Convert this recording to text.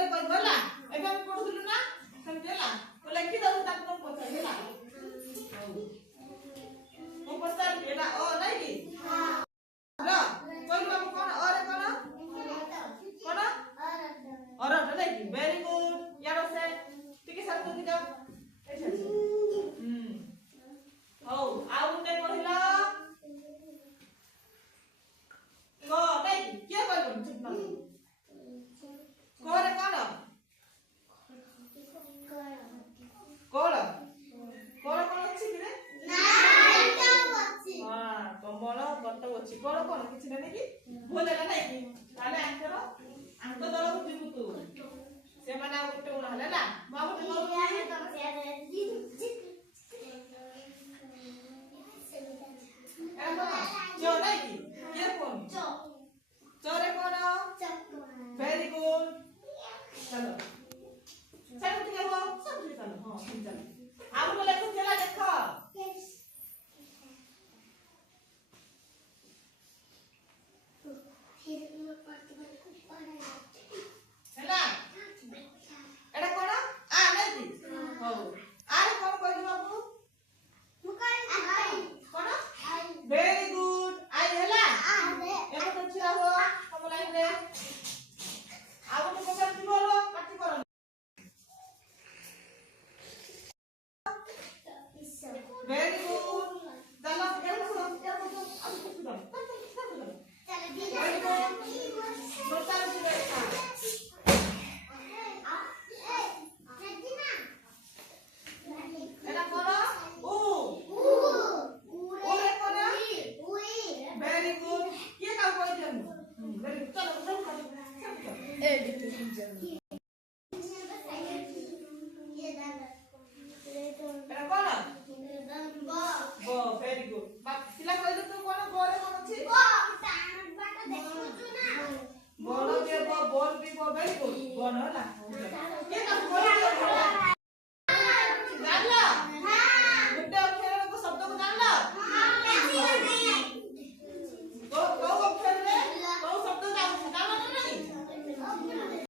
ଶବ୍ଦରେ କହିବ ହେଲା। ଏବେ ଆମେ ପଢୁଥିଲୁ ନା ସେମିତି ହେଲା। ତ ଲେଖି ଦବୁ ତାକୁ ମୁଁ ପଚାରିବି ହେଲା। ହଉ ମୁଁ ପଚାରିବି ଏଟା ଅ ନାଇଁ କି? ର କହିଲୁ ବାବୁ କଣ ଅ ରେ କଣ? କଣ? ଅରଟ ନାଇଁ କି? Very good. ୟାର ସେ ଟିକେ ଶାନ୍ତ ଦିକା ଏଠି ଅଛି। ହଉ ଆଉ ଗୋଟେ କହିଲ କ ନାଇଁ କି? କିଏ କହିବ ଚୁପ ନା କୋରେ କଣ? କୋଳ କୋଳ କଣ ଅଛି କି ରେ? ହଁ କମଳ ବଟ ଅଛି। କୋଳ କଣ କିଛି ନାହିଁ କି? ଭୁଲ ହେଲା ନାଇଁ କି? ତାହେଲେ ଆଙ୍କ ଦଳକୁ ଯିବୁ ତୁ। ସେମାନେ ଆଉ ଗୋଟେ ଗୁଣ ହେଲା ହେଲା। ମୁଁ ଆଉ ଚ ନାଇଁ କି? କିଏ କଣ? ଚରେ କଣ? Very good. चलो चलो ठीक है वो सब ठीक चलो हां ठीक चलो आप लोग लेको चला देखो ହେଲା ଏଟା କଣ ଆ ନାଇଁ କି? ହଉ ଆରେ କଣ କହିଲୁ ବାବୁ? କଣ? ଭେରି ଗୁଡ ଆଇ ହେଲା ଏବେ ତ ଛିଡ଼ା ହୁଅ ତମ ଲାଇନ ରେ ଆଉ ଗୋଟେ ପ୍ରକାର ଥିବ ର ପାଟି କର very good चलो देखो अब कुछ दो चलो very good नोटा उसे बैठा एटा कोन उ रे कोन very good ये का कोइ दे very good चलो सब ए देखो जल्दी एटा कोन ब very good पिला कहले तू कोन गोरे कोन अछि बड़ के बॉल भी very good बन होला